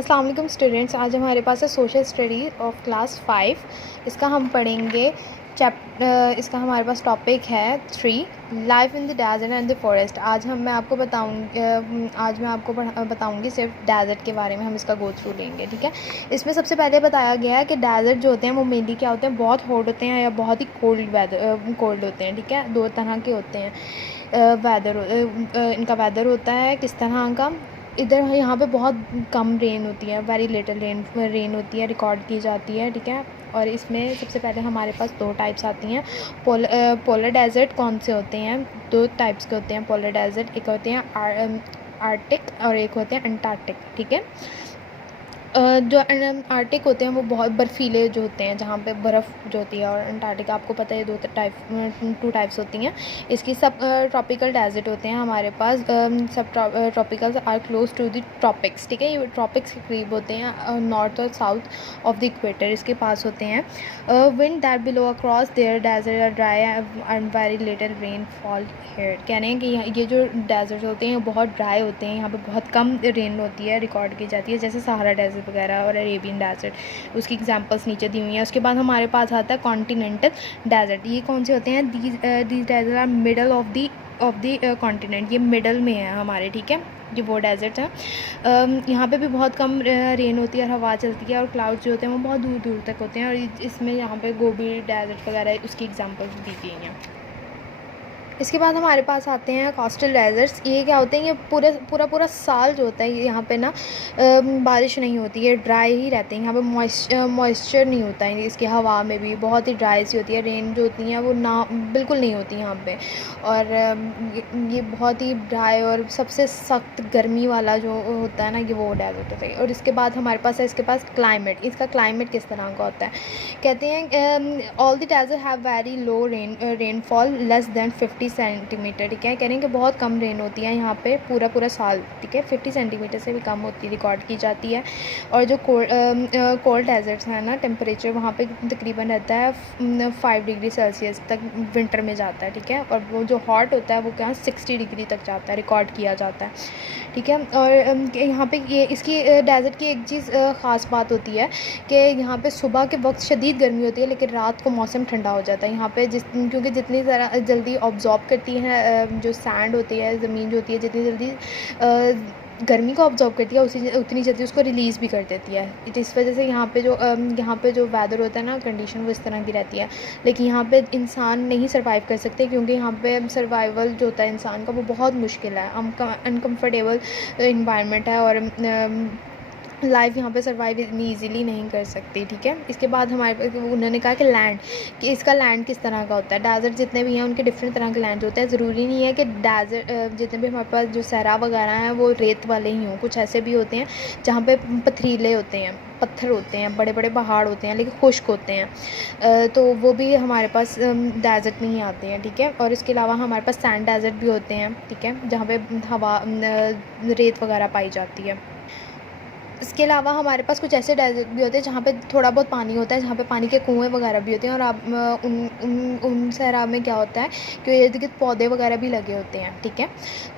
अस्सलाम वालेकुम स्टूडेंट्स, आज हमारे पास है सोशल स्टडी ऑफ क्लास 5। इसका हम पढ़ेंगे इसका हमारे पास टॉपिक है 3 life in the desert and the forest. आज मैं आपको बताऊंगी सिर्फ डेजर्ट के बारे में। हम इसका गो थ्रू लेंगे, ठीक है। इसमें सबसे पहले बताया गया है कि डेजर्ट जो होते हैं वो मेनली क्या होते हैं, बहुत हॉट होते हैं या बहुत ही कोल्ड होते हैं, ठीक है। दो तरह के होते हैं वेदर। इनका वेदर होता है किस तरह का, इधर यहाँ पे बहुत कम रेन होती है, वेरी लिटिल रेन होती है, रिकॉर्ड की जाती है, ठीक है। और इसमें सबसे पहले हमारे पास दो टाइप्स आती हैं। पोलर डेजर्ट कौन से होते हैं, दो टाइप्स के होते हैं पोलर डेजर्ट। एक होते हैं आर्टिक और एक होते हैं अंटार्कटिक, ठीक है। जो आर्टिक होते हैं वो बहुत बर्फीले जो होते हैं, जहाँ पे बर्फ़ जो होती है, और अंटार्कटिका आपको पता है टू टाइप्स होती हैं इसकी। सब ट्रॉपिकल डेजर्ट होते हैं हमारे पास। सब tropicals are close to the tropics, ठीक है। ये ट्रॉपिक्स के करीब होते हैं, नॉर्थ और साउथ ऑफ द इक्वेटर इसके पास होते हैं। Wind that blow across their desert are dry and very little rain fall here. कह रहे हैं कि ये जो डेजर्ट होते हैं बहुत ड्राई होते हैं, यहाँ पे बहुत कम रेन होती है, रिकॉर्ड की जाती है, जैसे सहारा डेजर्ट वगैरह और अरेबियन डेजर्ट। उसकी एग्जांपल्स नीचे दी हुई हैं। उसके बाद हमारे पास आता है कॉन्टिनेंटल डेजर्ट। ये कौन से होते हैं, these desert are middle of the continent. ये मिडल में है हमारे, ठीक है। ये वो डेजर्ट है। यहाँ पे भी बहुत कम रेन होती है और हवा चलती है, और क्लाउड्स जो होते हैं वो बहुत दूर दूर तक होते हैं। और इसमें यहाँ पे गोबी डेजर्ट वगैरह उसकी एग्जांपल्स दी गई हैं। इसके बाद हमारे पास आते हैं कोस्टल डेजर्ट्स। ये क्या होते हैं, ये पूरा साल जो होता है यहाँ पे ना बारिश नहीं होती है, ड्राई ही रहते हैं। यहाँ पे मॉइस्चर नहीं होता है, इसकी हवा में भी बहुत ही ड्राई सी होती है। रेन जो होती है वो ना बिल्कुल नहीं होती यहाँ पे। और ये बहुत ही ड्राई और सबसे सख्त गर्मी वाला जो होता है ना, ये वो डेजर्ट होता है। और इसके बाद हमारे पास है इसके पास क्लाइमेट। इसका क्लाइमेट किस तरह का होता है, कहते हैं all the desert have very low rainfall less than 50 centimetre, ठीक है। कह रहे हैं कि बहुत कम रेन होती है यहाँ पे पूरा साल, ठीक है। 50 सेंटीमीटर से भी कम होती रिकॉर्ड की जाती है। और जो कोल्ड डेजर्ट्स हैं ना, टेम्परेचर वहाँ पे तकरीबन रहता है 5 डिग्री सेल्सियस तक विंटर में जाता है, ठीक है। और वो जो हॉट होता है वो क्या 60 डिग्री तक जाता है, रिकॉर्ड किया जाता है, ठीक है। और यहाँ पे ये इसकी डेजर्ट की एक चीज़ ख़ास बात होती है कि यहाँ पे सुबह के वक्त शदीद गर्मी होती है, लेकिन रात को मौसम ठंडा हो जाता है यहाँ पे। क्योंकि जितनी ज़रा जल्दी ऑब्जॉर्ब करती है जो सैंड होती है, ज़मीन जो होती है, जितनी जल्दी गर्मी को ऑब्जॉर्व करती है उतनी जल्दी उसको रिलीज़ भी कर देती है। इस वजह से यहाँ पे जो वेदर होता है ना, कंडीशन वो इस तरह की रहती है। लेकिन यहाँ पे इंसान नहीं सर्वाइव कर सकते, क्योंकि यहाँ पे सर्वाइवल जो होता है इंसान का वो बहुत मुश्किल है। अनकम्फर्टेबल इन्वायरमेंट है, और लाइफ यहाँ पे सर्वाइव इतनी ईजीली नहीं कर सकती, ठीक है। इसके बाद उन्होंने कहा कि लैंड, कि इसका लैंड किस तरह का होता है। डेजर्ट जितने भी हैं उनके डिफरेंट तरह के लैंड होते हैं। ज़रूरी नहीं है कि डेजर्ट जितने भी हमारे पास जो सहरा वगैरह हैं वो रेत वाले ही हों। कुछ ऐसे भी होते हैं जहाँ पे पथरीले होते हैं, पत्थर होते हैं, बड़े बड़े पहाड़ होते हैं, लेकिन खुश्क होते हैं। तो वो भी हमारे पास डेजर्ट में ही आते हैं, ठीक है। और इसके अलावा हमारे पास सैंड डेजर्ट भी होते हैं, ठीक है, जहाँ पे हवा रेत वगैरह पाई जाती है। इसके अलावा हमारे पास कुछ ऐसे डेजर्ट भी होते हैं जहाँ पे थोड़ा बहुत पानी होता है, जहाँ पे पानी के कुएँ वगैरह भी होते हैं। और आप उन सहरा में क्या होता है कि इर्द गिर्द पौधे वगैरह भी लगे होते हैं, ठीक है।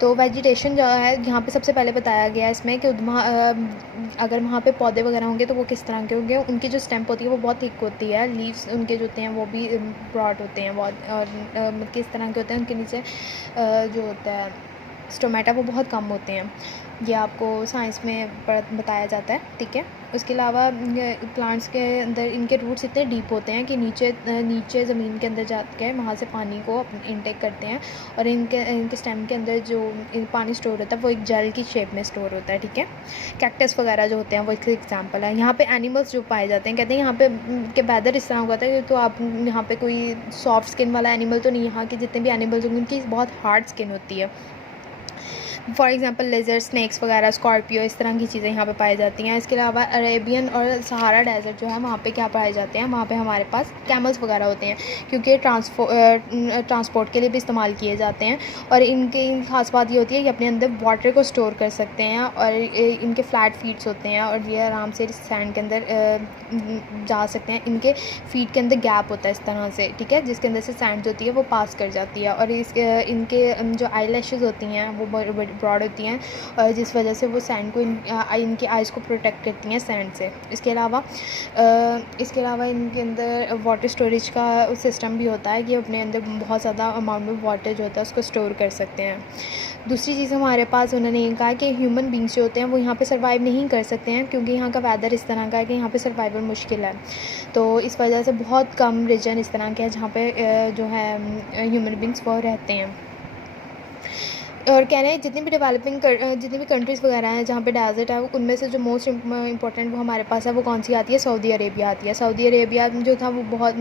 तो वेजिटेशन जो है यहाँ पे सबसे पहले बताया गया है इसमें कि अगर वहाँ पे पौधे वगैरह होंगे तो वो किस तरह के होंगे। उनकी जो स्टेम्प होती है वो बहुत थिक होती है, लीव्स उनके जो होते हैं वो भी ब्रॉड होते हैं बहुत। और किस तरह के होते हैं, उनके नीचे जो होता है स्टोमेटा वो बहुत कम होते हैं। ये आपको साइंस में बताया जाता है, ठीक है। उसके अलावा प्लांट्स के अंदर इनके रूट्स इतने डीप होते हैं कि नीचे ज़मीन के अंदर जाकर वहाँ से पानी को इनटेक करते हैं। और इनके स्टेम के अंदर जो पानी स्टोर होता है वो एक जेल की शेप में स्टोर होता है, ठीक है। कैक्टस वगैरह जो होते हैं वो इसका एग्जांपल है। यहाँ पे एनिमल्स जो पाए जाते हैं, कहते हैं यहाँ पे के वेदर इस तरह होता है तो आप यहाँ पे कोई सॉफ्ट स्किन वाला एनिमल तो नहीं, यहाँ के जितने भी एनिमल्स होंगे उनकी बहुत हार्ड स्किन होती है। फॉर एग्जांपल लेज़र्ड, स्नैक्स वगैरह, स्कॉर्पियो, इस तरह की चीज़ें यहाँ पे पाई जाती हैं। इसके अलावा अरेबियन और सहारा डेजर्ट जो है वहाँ पे क्या पाए जाते हैं, वहाँ पे हमारे पास कैमल्स वगैरह होते हैं, क्योंकि ट्रांसपोर्ट के लिए भी इस्तेमाल किए जाते हैं। और इनकी ख़ास बात ये होती है कि अपने अंदर वाटर को स्टोर कर सकते हैं, और इनके फ्लैट फीट्स होते हैं, और ये आराम से सैंड के अंदर जा सकते हैं। इनके फीट के अंदर गैप होता है इस तरह से, ठीक है, जिसके अंदर से सैंड जो होती है वो पास कर जाती है। और इनके जो आई लैशेज़ होती हैं वो ब्रॉड होती हैं, जिस वजह से वो सैंड को इनकी आइज़ को प्रोटेक्ट करती हैं सैंड से। इसके अलावा इनके अंदर वाटर स्टोरेज का सिस्टम भी होता है कि अपने अंदर बहुत ज़्यादा अमाउंट में वाटर जो होता है उसको स्टोर कर सकते हैं। दूसरी चीज़ हमारे पास उन्होंने ये कहा कि ह्यूमन बींग्स जो होते हैं वो यहाँ पे सर्वाइव नहीं कर सकते हैं, क्योंकि यहाँ का वेदर इस तरह का है कि यहाँ पे सर्वाइवल मुश्किल है। तो इस वजह से बहुत कम रीजन इस तरह के हैं जहाँ पे जो है ह्यूमन बींग्स वो रहते हैं। और कह रहे हैं जितनी भी कंट्रीज़ वगैरह हैं जहाँ पे डेज़र्ट है, उनमें से जो मोस्ट इम्पॉर्टेंट वो हमारे पास है, वो कौन सी आती है? सऊदी अरेबिया आती है। सऊदी अरेबिया जो था वो बहुत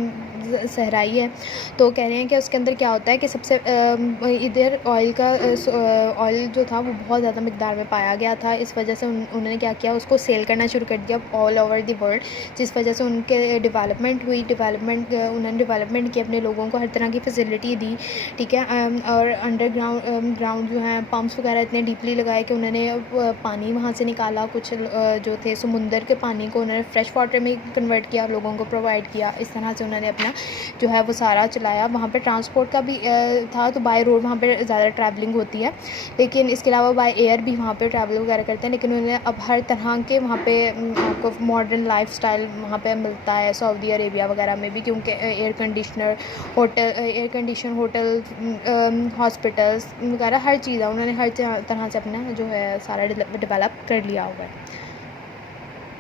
सहराई है। तो कह रहे हैं कि उसके अंदर क्या होता है कि सबसे इधर ऑयल जो था वो बहुत ज़्यादा मिकदार में पाया गया था। इस वजह से उन्होंने क्या किया, उसको सेल करना शुरू कर दिया ऑल ओवर द वर्ल्ड, जिस वजह से उनके डेवलपमेंट हुई। उन्होंने डेवलपमेंट की, अपने लोगों को हर तरह की फैसिलिटी दी, ठीक है। और ग्राउंड जो हैं पम्प्स वगैरह इतने डीपली लगाए कि उन्होंने पानी वहाँ से निकाला। कुछ जो थे समुंदर के पानी को उन्होंने फ्रेश वाटर में कन्वर्ट किया, लोगों को प्रोवाइड किया। इस तरह से उन्होंने अपना जो है वो सारा चलाया। वहाँ पे ट्रांसपोर्ट का भी था, तो बाय रोड वहाँ पे ज़्यादा ट्रैवलिंग होती है, लेकिन इसके अलावा बाय एयर भी वहाँ पे ट्रैवल वगैरह करते हैं। लेकिन उन्होंने अब हर तरह के वहाँ पे आपको मॉडर्न लाइफस्टाइल वहाँ पे मिलता है सऊदी अरेबिया वगैरह में भी, क्योंकि एयर कंडीशन होटल, हॉस्पिटल्स वगैरह हर चीज़ है। उन्होंने हर तरह से अपना जो है सारा डेवलप कर लिया हुआ है।